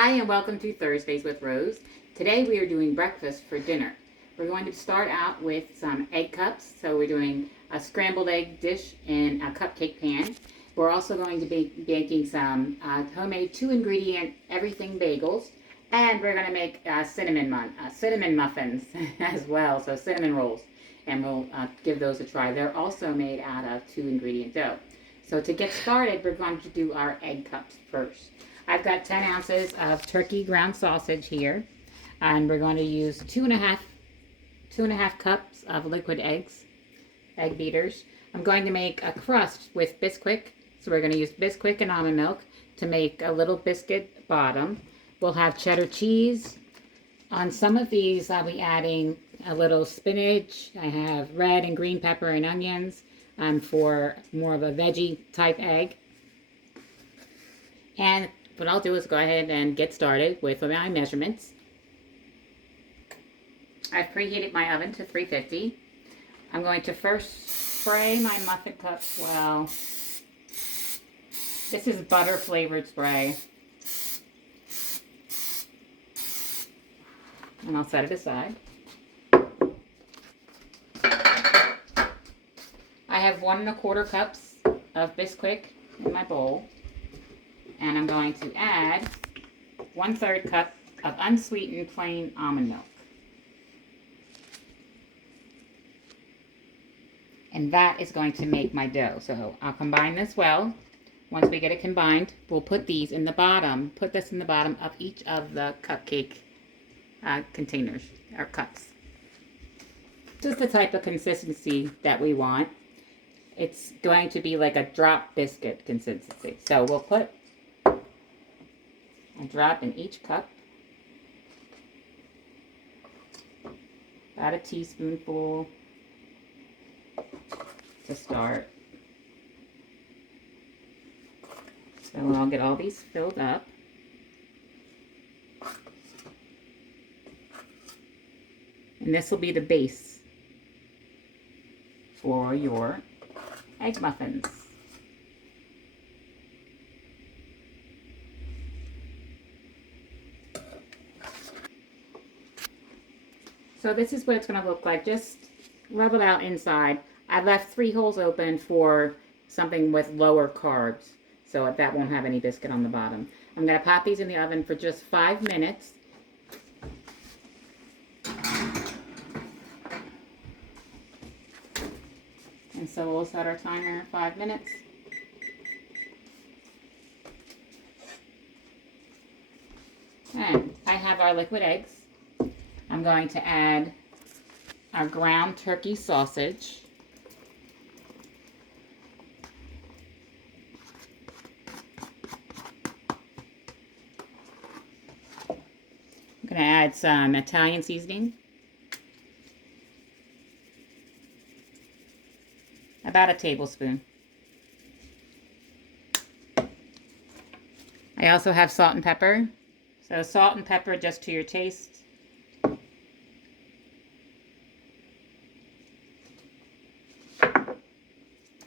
Hi and welcome to Thursdays with Rose. Today we are doing breakfast for dinner. We're going to start out with some egg cups. So we're doing a scrambled egg dish in a cupcake pan. We're also going to be baking some homemade 2-ingredient everything bagels. And we're going to make cinnamon muffins as well, so cinnamon rolls. And we'll give those a try. They're also made out of 2-ingredient dough. So to get started, we're going to do our egg cups first. I've got 10 ounces of turkey ground sausage here, and we're going to use two and a half cups of liquid egg beaters. I'm going to make a crust with Bisquick, so we're going to use Bisquick and almond milk to make a little biscuit bottom. We'll have cheddar cheese. On some of these, I'll be adding a little spinach. I have red and green pepper and onions for more of a veggie type egg. And what I'll do is go ahead and get started with my measurements. I've preheated my oven to 350. I'm going to first spray my muffin cups well. This is butter flavored spray. And I'll set it aside. I have 1 1/4 cups of Bisquick in my bowl. And I'm going to add 1/3 cup of unsweetened plain almond milk. And that is going to make my dough. So I'll combine this well. Once we get it combined, we'll put these in the bottom, put this in the bottom of each of the cupcake containers, or cups. Just the type of consistency that we want. It's going to be like a drop biscuit consistency. So we'll put a drop in each cup, about a teaspoonful to start. So I'll get all these filled up. And this will be the base for your egg muffins. So this is what it's going to look like. Just rub it out inside. I left 3 holes open for something with lower carbs, so that won't have any biscuit on the bottom. I'm going to pop these in the oven for just 5 minutes. And so we'll set our timer at 5 minutes. And I have our liquid eggs. I'm going to add our ground turkey sausage. I'm going to add some Italian seasoning. About a tablespoon. I also have salt and pepper. So salt and pepper just to your taste.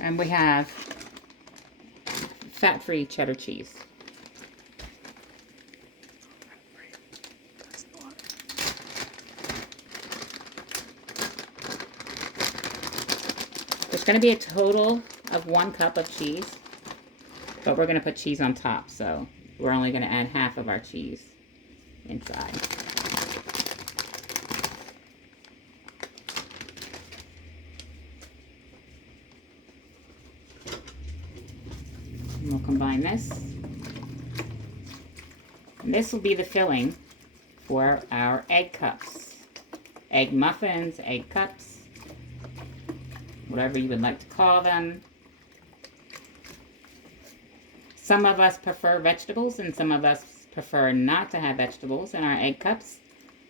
And we have fat-free cheddar cheese. There's going to be a total of 1 cup of cheese, but we're going to put cheese on top, so we're only going to add half of our cheese inside. And we'll combine this. And this will be the filling for our egg cups. Egg muffins, egg cups, whatever you would like to call them. Some of us prefer vegetables and some of us prefer not to have vegetables in our egg cups.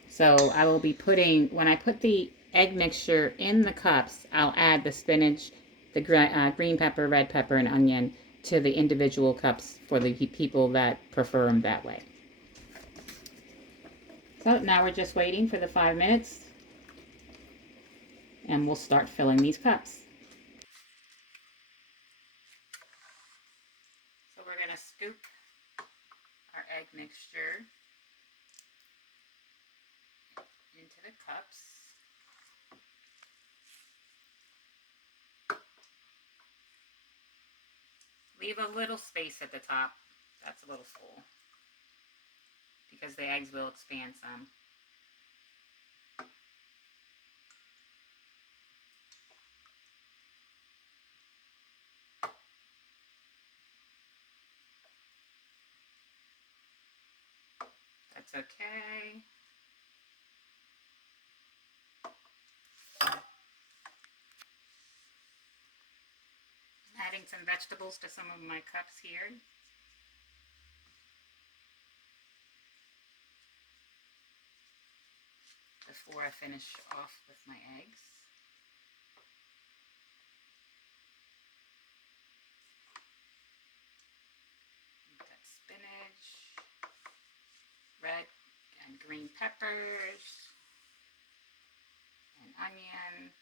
So I will be putting, when I put the egg mixture in the cups, I'll add the spinach, the green pepper, red pepper, and onion to the individual cups for the people that prefer them that way. So now we're just waiting for the 5 minutes, and we'll start filling these cups. So we're going to scoop our egg mixture mixture into the cups. Leave a little space at the top. That's a little full because the eggs will expand some. That's okay. Adding some vegetables to some of my cups here. Before I finish off with my eggs. Got spinach, red and green peppers, and onion.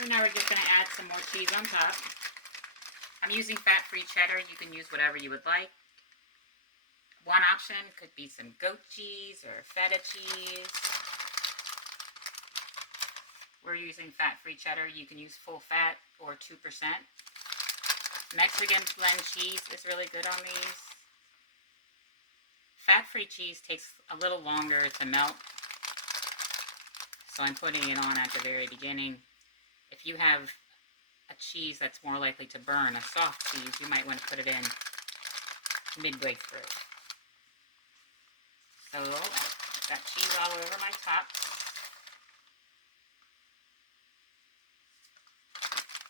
And now we're just going to add some more cheese on top. I'm using fat-free cheddar. You can use whatever you would like. One option could be some goat cheese or feta cheese. We're using fat-free cheddar. You can use full fat or 2%. Mexican blend cheese is really good on these. Fat-free cheese takes a little longer to melt, so I'm putting it on at the very beginning. If you have a cheese that's more likely to burn, a soft cheese, you might want to put it in midway through. So I've got cheese all over my top.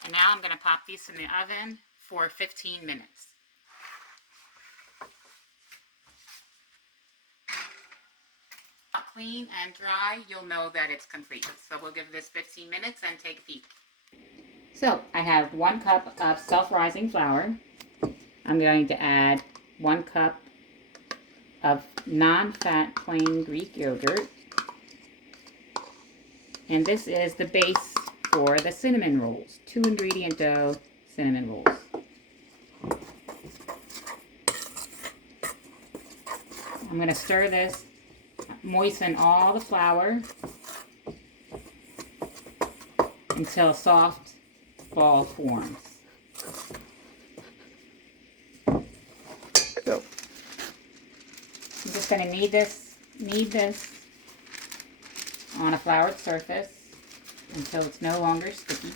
And now I'm going to pop these in the oven for 15 minutes. Clean and dry, you'll know that it's complete. So we'll give this 15 minutes and take a peek. So I have 1 cup of self-rising flour. I'm going to add 1 cup of non-fat plain Greek yogurt. And this is the base for the cinnamon rolls. 2-ingredient dough cinnamon rolls. I'm going to stir this, moisten all the flour until a soft ball forms. I'm just going to knead this on a floured surface until it's no longer sticky.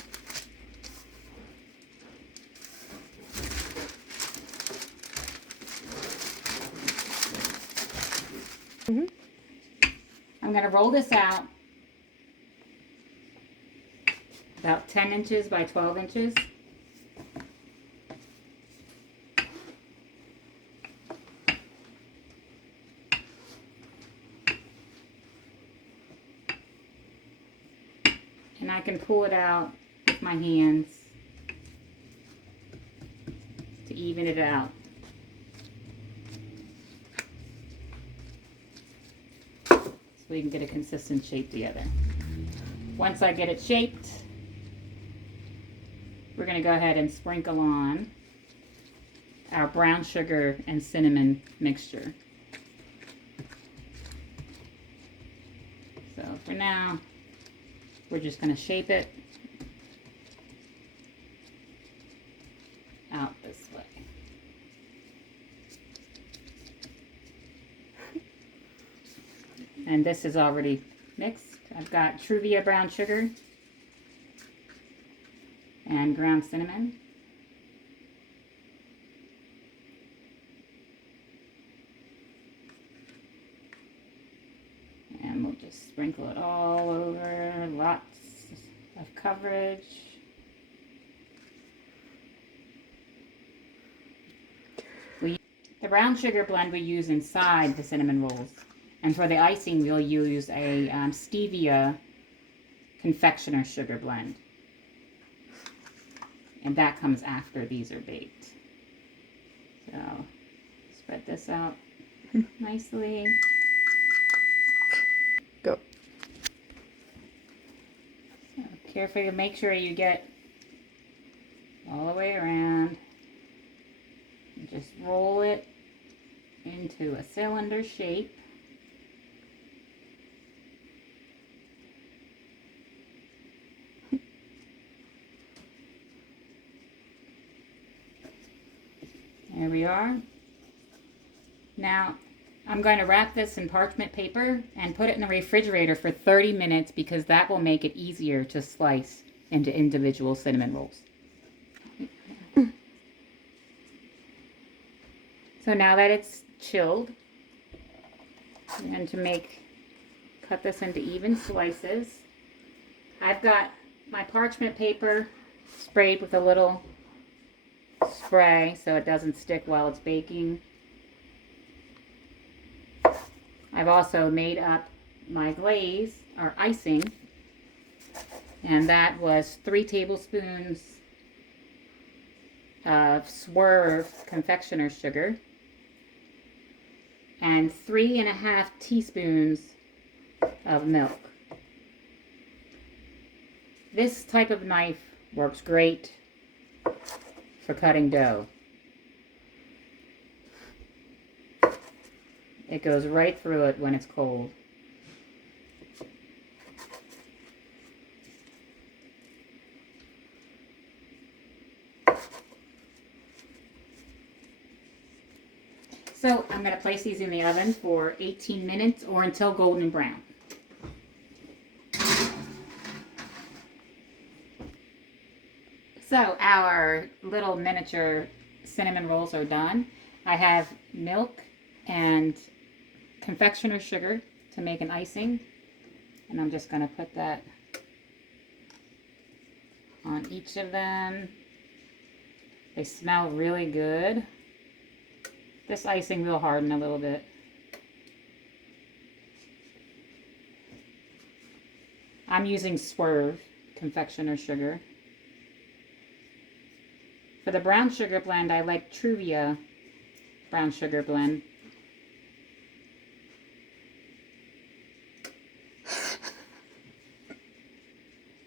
I'm going to roll this out about 10 inches by 12 inches. And I can pull it out with my hands to even it out. So we can get a consistent shape together. Once I get it shaped, we're going to go ahead and sprinkle on our brown sugar and cinnamon mixture. So for now, we're just going to shape it out this way. And this is already mixed. I've got Truvia brown sugar and ground cinnamon. And we'll just sprinkle it all over, lots of coverage. The brown sugar blend we use inside the cinnamon rolls. And for the icing, we'll use a stevia confectioner sugar blend. And that comes after these are baked. So, spread this out nicely. Carefully make sure you get all the way around. Just roll it into a cylinder shape. There we are. Now, I'm going to wrap this in parchment paper and put it in the refrigerator for 30 minutes because that will make it easier to slice into individual cinnamon rolls. So now that it's chilled, and to cut this into even slices, I've got my parchment paper sprayed with a little spray so it doesn't stick while it's baking. I've also made up my glaze or icing, and that was 3 tablespoons of Swerve confectioner's sugar and 3.5 teaspoons of milk. This type of knife works great for cutting dough. It goes right through it when it's cold. So I'm going to place these in the oven for 18 minutes or until golden brown. So our little miniature cinnamon rolls are done. I have milk and confectioner's sugar to make an icing, and I'm just going to put that on each of them. They smell really good. This icing will harden a little bit. I'm using Swerve confectioner's sugar. For the brown sugar blend, I like Truvia brown sugar blend.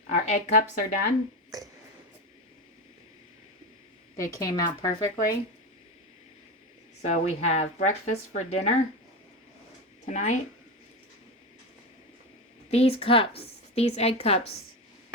Our egg cups are done. They came out perfectly. So we have breakfast for dinner tonight. These egg cups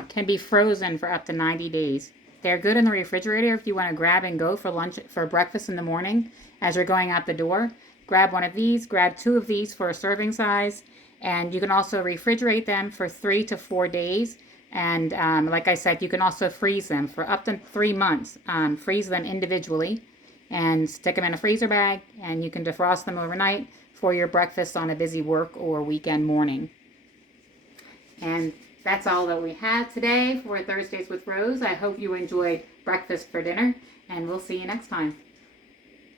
can be frozen for up to 90 days. They're good in the refrigerator if you want to grab and go for lunch, for breakfast in the morning as you're going out the door. Grab one of these, grab 2 of these for a serving size, and you can also refrigerate them for 3 to 4 days. And like I said, you can also freeze them for up to 3 months. Freeze them individually and stick them in a freezer bag, and you can defrost them overnight for your breakfast on a busy work or weekend morning. And that's all that we have today for Thursdays with Rose. I hope you enjoyed breakfast for dinner, and we'll see you next time.